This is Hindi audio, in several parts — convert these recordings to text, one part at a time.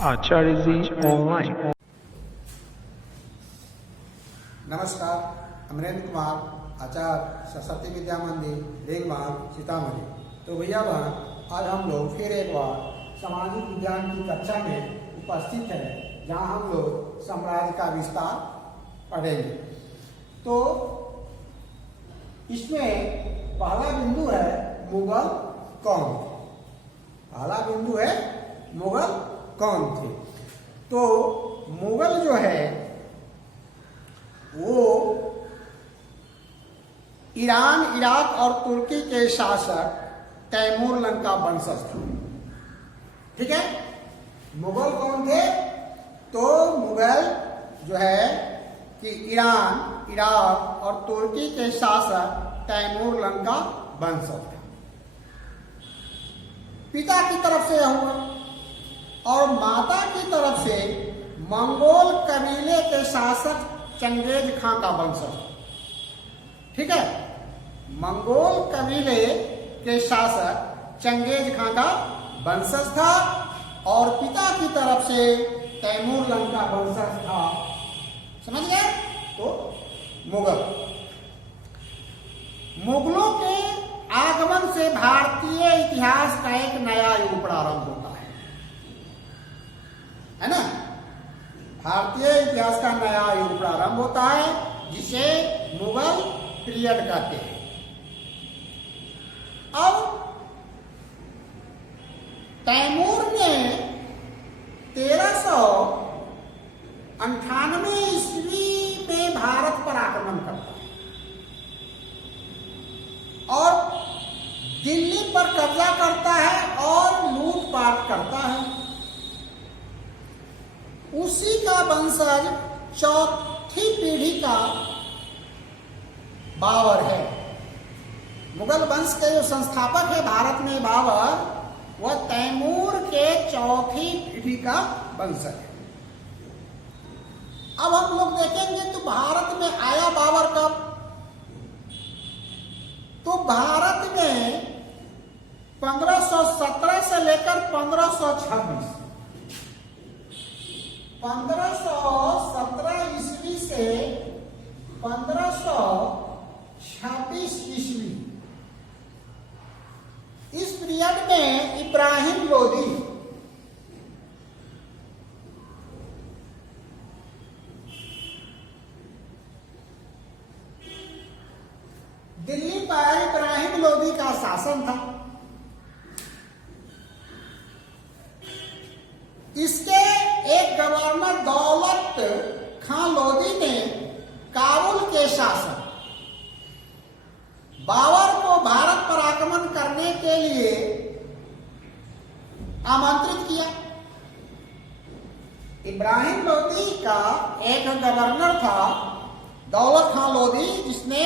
आचार्य जी ऑनलाइन। नमस्कार, अमरेंद्र कुमार, आचार्य सरस्वती विद्या मंदिर रेंगबाग सीतामढ़ी। तो भैया बहन, आज हम लोग फिर एक बार सामाजिक विज्ञान की कक्षा में उपस्थित हैं, जहां हम लोग साम्राज्य का विस्तार पढ़ेंगे। तो इसमें पहला बिंदु है मुगल कौन थे। पहला बिंदु है मुगल कौन थे। तो मुगल जो है वो ईरान, इराक और तुर्की के शासक तैमूर लंका वंशज था। ठीक है, मुगल कौन थे? तो मुगल जो है कि ईरान, इराक और तुर्की के शासक तैमूर लंका वंशज था। पिता की तरफ से हुआ और माता की तरफ से मंगोल कबीले के शासक चंगेज खां का वंशज। ठीक है, मंगोल कबीले के शासक चंगेज खां का वंशज था और पिता की तरफ से तैमूर लंका वंशज था। समझ गए? तो मुगलों के आगमन से भारतीय इतिहास का एक नया युग प्रारंभ होता है ना। भारतीय इतिहास का नया युग प्रारंभ होता है, जिसे मुगल पीरियड कहते हैं। अब तैमूर ने 1398 ईस्वी में भारत पर आक्रमण करता है और दिल्ली पर कब्जा करता है और लूटपाट करता है। उसी का वंशज चौथी पीढ़ी का बाबर है। मुगल वंश के जो संस्थापक है भारत में बाबर, वह तैमूर के चौथी पीढ़ी का वंशज है। अब हम लोग देखेंगे तो भारत में आया बाबर कब? तो भारत में 1517 से लेकर 1526, 1517 ईस्वी से 1526 ईस्वी, इस पीरियड में इब्राहिम लोदी दिल्ली पर इब्राहिम लोदी का शासन था। इसके एक गवर्नर दौलत खां लोदी ने काबुल के शासक बाबर को भारत पर आक्रमण करने के लिए आमंत्रित किया। इब्राहिम लोदी का एक गवर्नर था दौलत खां लोदी, जिसने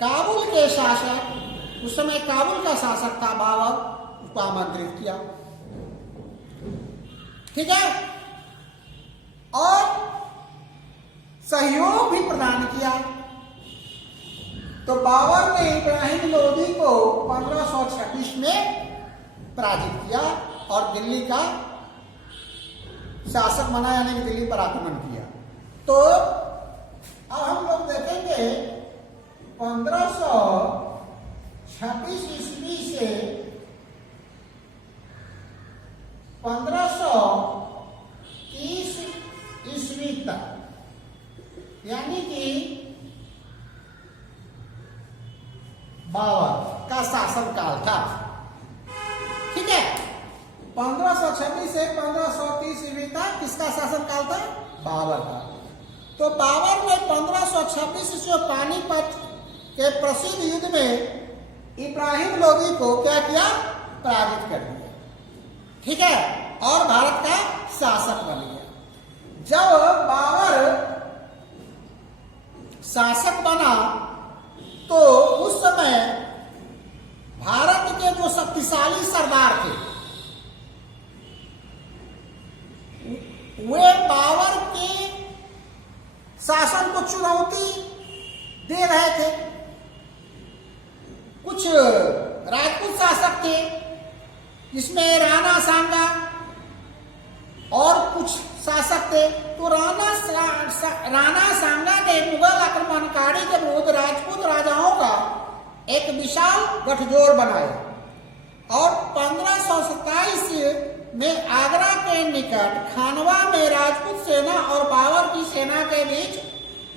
काबुल के शासक, उस समय काबुल का शासक था बाबर, उसको आमंत्रित किया। ठीक है, और सहयोग भी प्रदान किया। तो बाबर ने इब्राहिम लोदी को 1526 में पराजित किया और दिल्ली का शासक बना, यानी कि दिल्ली पर आक्रमण किया। तो अब हम लोग देखेंगे 1526 ईस्वी से 1530 ईस्वी तक, यानी कि बाबर का शासन काल था। ठीक है, 1526 से 1530 ईस्वी तक किसका शासन काल था? बाबर का। तो बाबर ने 1526 ईस्वी पानीपत के प्रसिद्ध युद्ध में इब्राहिम लोदी को क्या किया? पराजित कर दिया। ठीक है, और भारत का शासक बन गया। जब बाबर शासक बना तो उस समय भारत के जो शक्तिशाली सरदार थे, वे बाबर के शासन को चुनौती दे रहे थे। कुछ राजपूत शासक थे, जिसमें राणा सांगा और कुछ शासक थे। तो राणा सांगा ने मुगल आक्रमणकारी के विरुद्ध राजपूत राजाओं का एक विशाल गठजोड़ बनाया और 1527 में आगरा के निकट खानवा में राजपूत सेना और बाबर की सेना के बीच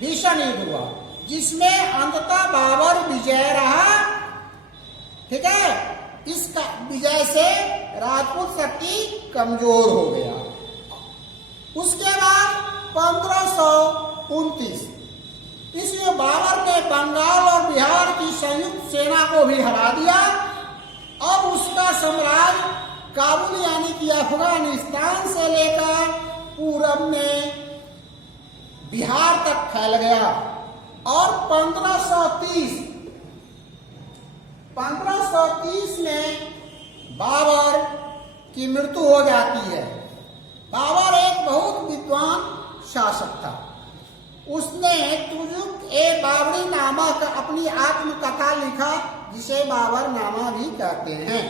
भीषण युद्ध हुआ, जिसमें अंततः बाबर विजय रहा। ठीक है, इस विजय से राजपूत शक्ति कमजोर हो गया। उसके बाद 1529 इसमें बाबर ने बंगाल और बिहार की संयुक्त सेना को भी हरा दिया और उसका साम्राज्य काबुल यानी कि अफगानिस्तान से लेकर पूरब में बिहार तक फैल गया। और 1530 में बाबर की मृत्यु हो जाती है। बाबर एक बहुत विद्वान शासक था। उसने तुजुक ए बाबरी नामक अपनी आत्मकथा लिखा, जिसे बाबर नामा भी कहते हैं,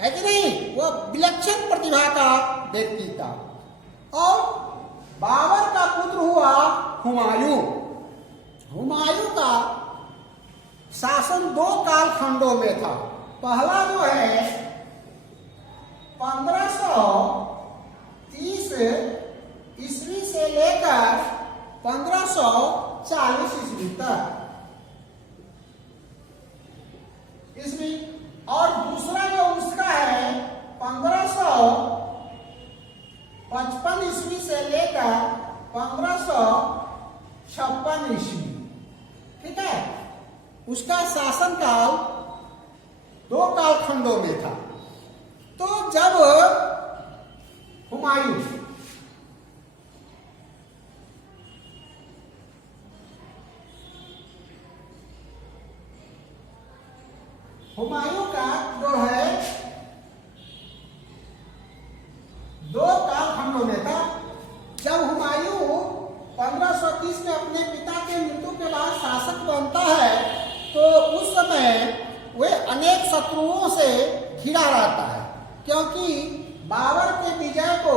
है कि नहीं। वह विलक्षण प्रतिभा का व्यक्ति था। और बाबर का पुत्र हुआ हुमायूं। हुमायूं का शासन 2 कालखंडों में था। पहला जो है 1530 ईस्वी से लेकर 1540 ईस्वी तक ईस्वी, और दूसरा जो उसका है 1555 ईस्वी से लेकर 1556 ईस्वी। ठीक है, उसका शासन काल 2 कालखंडों में था। तो जब हुमायूं का जो है 2 कालखंडों में था। जब हुमायूं 1530 में अपने पिता के मृत्यु के बाद शासक बनता है, तो उस समय वे अनेक शत्रुओं से घिरा रहता है, क्योंकि बाबर के विजय को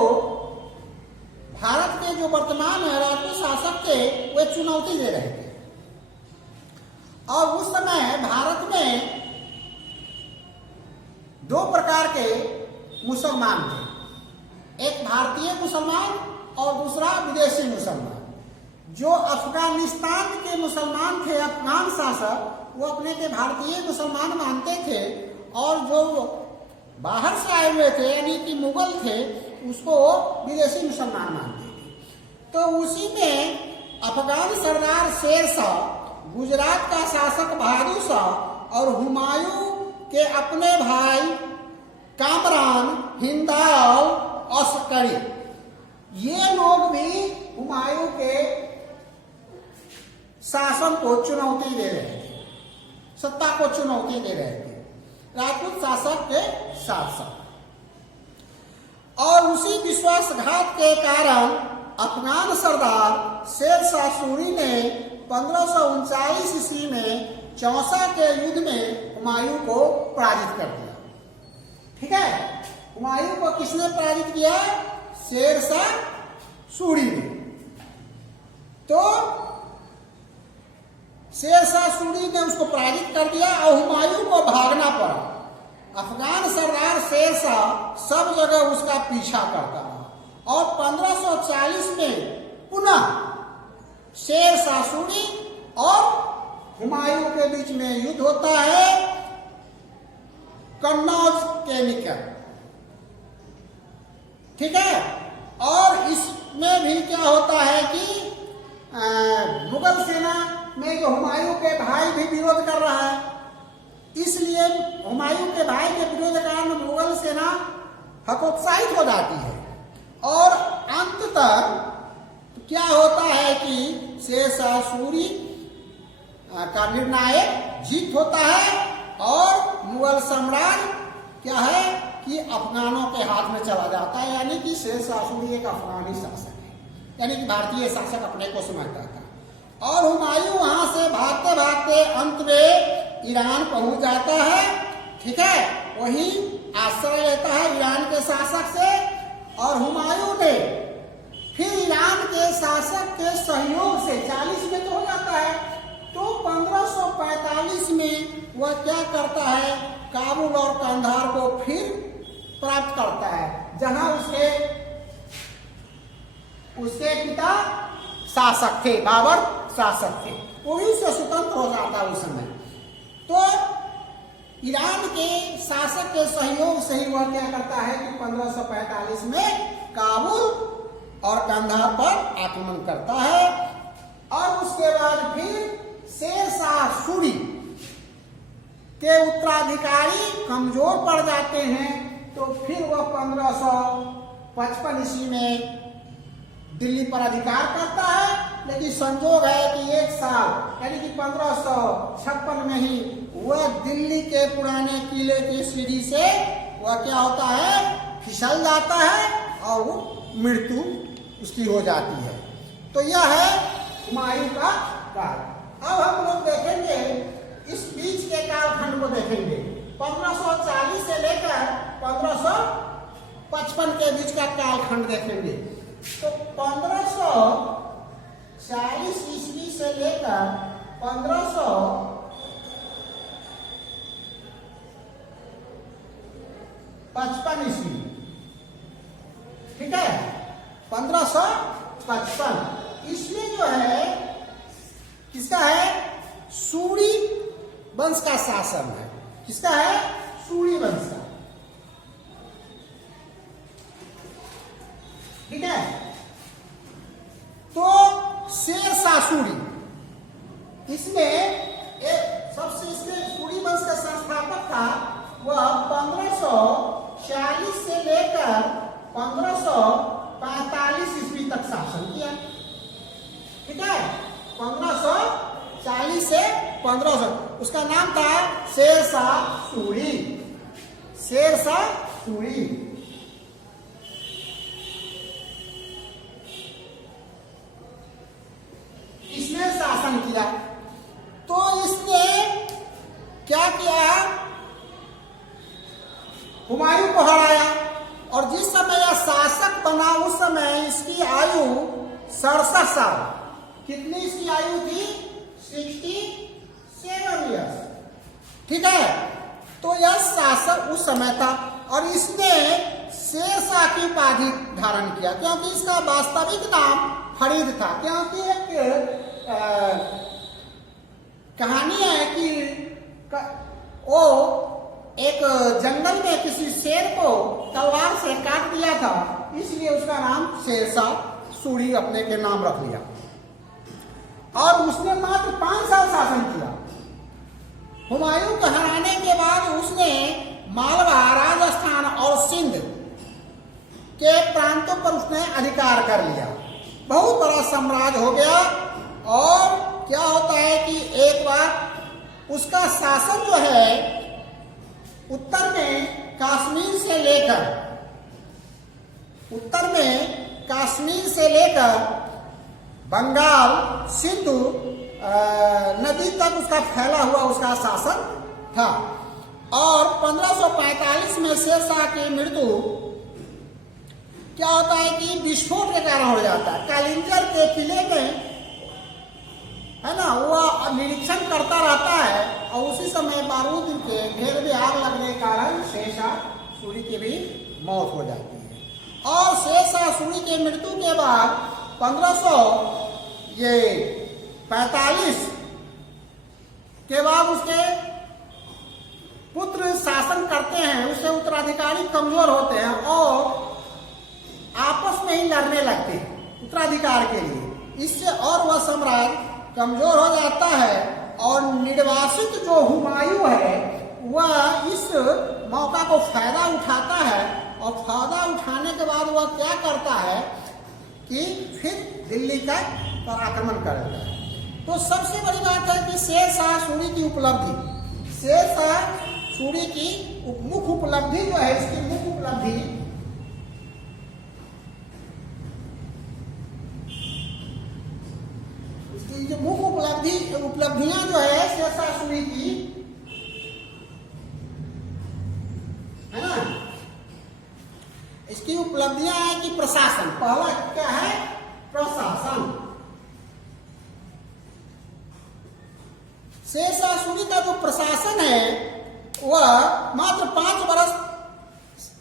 भारत के जो वर्तमान राजपूत शासक थे वे चुनौती दे रहे थे। और उस समय भारत में 2 प्रकार के मुसलमान थे, एक भारतीय मुसलमान और दूसरा विदेशी मुसलमान। जो अफगानिस्तान के मुसलमान थे, अफगान शासक, वो अपने के भारतीय मुसलमान मानते थे, और जो बाहर से आए हुए थे यानी कि मुगल थे, उसको विदेशी मुसलमान मानते थे। तो उसी में अफगान सरदार शेर शाह, गुजरात का शासक बहादुर शाह और हुमायूं के अपने भाई कामरान, हिंदाल, अस्करी, ये लोग भी हुमायूं के शासन को चुनौती दे रहे थे, सत्ता को चुनौती दे रहे थे राजपूत शासक के साथ साथ। और उसी विश्वासघात के कारण अफगान सरदार शेर शाह सूरी ने 1539 ईस्वी में चौसा के युद्ध में हुमायूं को पराजित कर दिया। ठीक है, हुमायूं को किसने पराजित किया? शेर शाह सूरी ने। तो शेर शाह सूरी ने उसको पराजित कर दिया और हुमायूं को भागना पड़ा। अफगान सरदार शेर शाह सब जगह उसका पीछा करता रहा और 1540 में पुनः शेर शाह सूरी और हुमायूं के बीच में युद्ध होता है कन्नौज के निकट। ठीक है, और इसमें भी क्या होता है कि मुगल सेना में जो हुमायूं के भाई भी विरोध कर रहा है, इसलिए हुमायूं के भाई के विरोध के कारण मुगल सेना हतोत्साहित हो जाती है और अंततः क्या होता है कि शेर शाह सूरी का निर्णायक जीत होता है और मुगल साम्राज्य क्या है कि अफगानों के हाथ में चला जाता है। यानी कि शेर शाह सूरी एक अफगानी शासक है, यानी कि भारतीय शासक अपने को समझता था। और हुमायूं वहां से भागते भागते अंत में ईरान पहुंच जाता है। ठीक है, वहीं आश्रय लेता है ईरान के शासक से और हुमायूं ने फिर ईरान के शासक के सहयोग से 40 में तो हो जाता है, तो 1545 में वह क्या करता है, काबुल और कंधार को फिर प्राप्त करता है, जहां उसके पिता शासक थे, बाबर शासक थे, वो भी उससे स्वतंत्र हो जाता है उस समय। तो ईरान के शासक के सहयोग से ही वह क्या करता है कि 1545 में काबुल और कंधार पर आक्रमण करता है। और उसके बाद फिर शेर शाह सूरी के उत्तराधिकारी कमजोर पड़ जाते हैं, तो फिर वह 1555 ईस्वी में दिल्ली पर अधिकार करता है। लेकिन संजोग है कि एक साल यानी कि 1556 में ही वह दिल्ली के पुराने किले की सीढ़ी से वह क्या होता है, फिसल जाता है और वो मृत्यु उसकी हो जाती है। तो यह है हुमायूं का काल। अब हम लोग देखेंगे इस बीच के कालखंड को देखेंगे, 1540 से लेकर 1555 के बीच का कालखंड देखेंगे। तो 1540 ईस्वी से लेकर 1555 ईस्वी, ठीक है, 1555 इसमें जो है किसका है, सूरी वंश का शासन है। किसका है, सूरी वंश का, ठीक है। तो शेर शाह सूरी इसमें एक सबसे इसमें सूरी वंश का संस्थापक था। वह 1540 से लेकर 1545 ईस्वी तक शासन किया, ठीक है। 1540 से 1500, उसका नाम था शेर शाह सूरी, शेर शाह सूरी। इसने शासन किया। तो इसने क्या किया, हुमायूं को हराया। और जिस समय यह शासक बना उस समय इसकी आयु 67 साल, कितनी इसकी आयु थी, 67 ईयर्स, ठीक है। तो यह शासक उस समय था और इसने शेर शाह की उपाधि धारण किया, क्योंकि इसका वास्तविक नाम फरीद था। क्योंकि एक कहानी है कि वो एक जंगल में किसी शेर को तलवार से काट दिया था, इसलिए उसका नाम शेर शाह सूरी अपने के नाम रख लिया। और उसने मात्र 5 साल शासन किया। हुमायूं को हराने के बाद उसने मालवा, राजस्थान और सिंध के प्रांतों पर उसने अधिकार कर लिया। बहुत बड़ा साम्राज्य हो गया। और क्या होता है कि एक बार उसका शासन जो है उत्तर में कश्मीर से लेकर बंगाल, सिंधु नदी तक उसका फैला हुआ उसका शासन था। और 1545 में शेर शाह की मृत्यु क्या होता है कि विस्फोट के कारण हो जाता है। कालिंजर के किले में है ना, वह निरीक्षण करता रहता है और उसी समय बारूद के ढेर में आग लगने के कारण शेर शाह सूरी की भी मौत हो जाती है। और शेर शाह सूरी की मृत्यु के बाद 1545 के बाद उसके पुत्र शासन करते हैं। उससे उत्तराधिकारी कमजोर होते हैं और आपस में ही लड़ने लगते हैं उत्तराधिकार के लिए। इससे और वह साम्राज्य कमजोर हो जाता है। और निर्वासित जो हुमायूं है वह इस मौका को फायदा उठाता है। और फायदा उठाने के बाद वह क्या करता है कि फिर दिल्ली का पर आक्रमण करेगा। तो सबसे बड़ी बात है कि शेर शाह सूरी की उपलब्धि, शेर शाह सूरी की मुख्य उपलब्धि जो है, इसकी मुख्य उपलब्धि जो मुख्य उपलब्धियां जो है शेर शाह सूरी की, है ना, उसकी उपलब्धियां है कि प्रशासन। पहला क्या है? प्रशासन। शेरशाह सूरी का जो प्रशासन है वह मात्र 5 वर्ष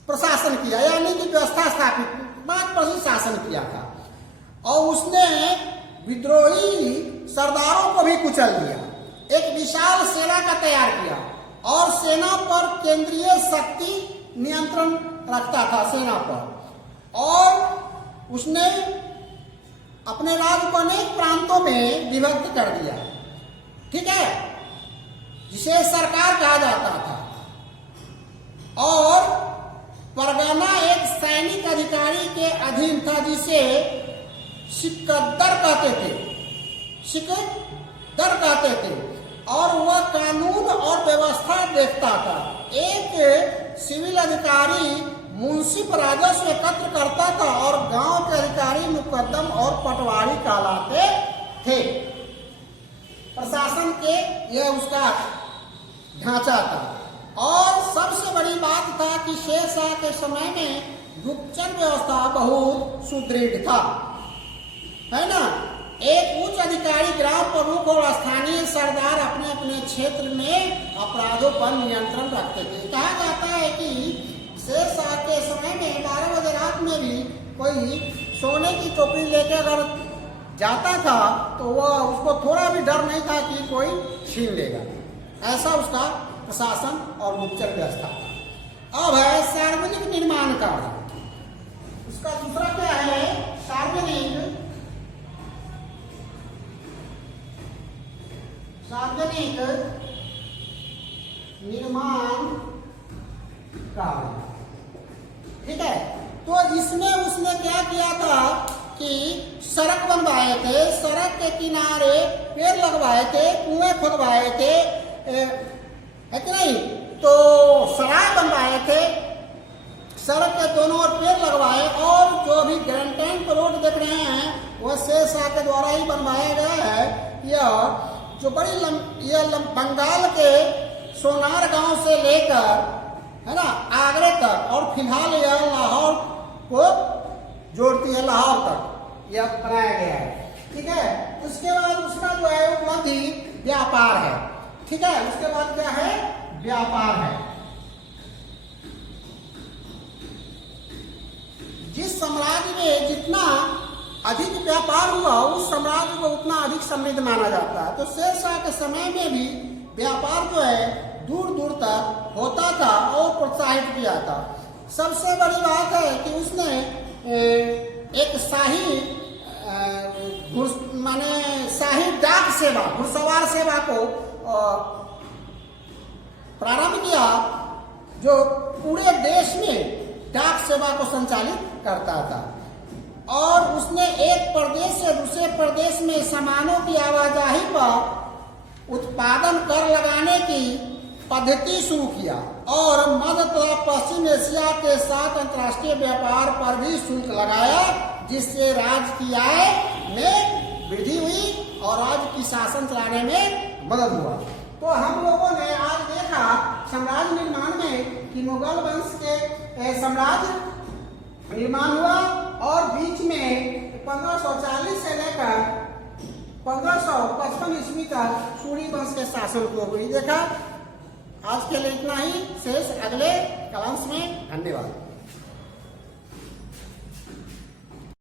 प्रशासन किया, यानी कि व्यवस्था स्थापित 5 वर्ष शासन किया था। और उसने विद्रोही सरदारों को भी कुचल दिया, एक विशाल सेना का तैयार किया और सेना पर केंद्रीय शक्ति नियंत्रण रखता था सेना पर। और उसने अपने राज्य को अनेक प्रांतों में विभक्त कर दिया, ठीक है, जिसे सरकार कहा जाता था। और परगना एक सैनिक अधिकारी के अधीन था जिसे सिकंदर कहते थे, और वह कानून और व्यवस्था देखता था। एक सिविल अधिकारी मुंसिफ राजस्व एकत्र करता था और गांव के अधिकारी मुकद्दम और पटवारी कहलाते थे। प्रशासन के यह उसका ढांचा था। और सबसे बड़ी बात था कि शेरशाह के समय में गुप्तचर व्यवस्था बहुत सुदृढ़ था, है ना। एक उच्च अधिकारी, ग्राम प्रमुख और स्थानीय सरदार अपने अपने क्षेत्र में अपराधों पर नियंत्रण रखते थे। कहा जाता है कि शेरशाह के समय में 12 बजे रात में भी कोई सोने की टोकरी लेकर अगर जाता था तो वह उसको थोड़ा भी डर नहीं था कि कोई छीन लेगा। ऐसा उसका प्रशासन और गुप्तचर व्यवस्था था। अब है सार्वजनिक निर्माण कार्य। उसका दूसरा क्या है? सार्वजनिक निर्माण कार्य, ठीक है। तो इसमें उसने क्या किया था कि सड़क बनवाए थे, सड़क के किनारे पेड़ लगवाए थे, कुएं खुदवाए थे, है कि नहीं, तो सराय बनवाए थे, सड़क के दोनों ओर पेड़ लगवाए। और जो भी ग्रैंड टैंक रोड देख रहे हैं वह शेरशाह के द्वारा ही बनवाया गया है। यह जो बंगाल के सोनार गांव से लेकर, है ना, आगरे तक, और फिलहाल यह लाहौर को जोड़ती है, लाहौर तक यह बनाया गया है, ठीक है। उसके बाद उसका जो है उपलब्धि व्यापार है, ठीक है। उसके बाद क्या है? व्यापार है। जिस साम्राज्य में जितना अधिक व्यापार हुआ उस साम्राज्य को उतना अधिक समृद्ध माना जाता है। तो शेरशाह के समय में भी व्यापार जो है दूर दूर तक होता था और प्रोत्साहित किया था। सबसे बड़ी बात है कि उसने एक शाही डाक सेवा, घुड़सवार सेवा को प्रारंभ किया, जो पूरे देश में डाक सेवा को संचालित करता था। और उसने एक प्रदेश से दूसरे प्रदेश में सामानों की आवाजाही पर उत्पादन कर लगाने की पद्धति शुरू किया और मध्य तथा पश्चिम एशिया के साथ अंतर्राष्ट्रीय व्यापार पर भी शुल्क लगाया, जिससे राज्य की आय में वृद्धि हुई और राज्य की शासन चलाने में मदद हुआ। तो हम लोगों ने आज देखा साम्राज्य निर्माण में कि मुगल वंश के साम्राज्य निर्माण हुआ और बीच में 1540 से लेकर 1555 ईस्वी तक सूरी वंश के शासन को हुई। देखा। आज के लिए इतना ही, शेष अगले क्लास में। धन्यवाद।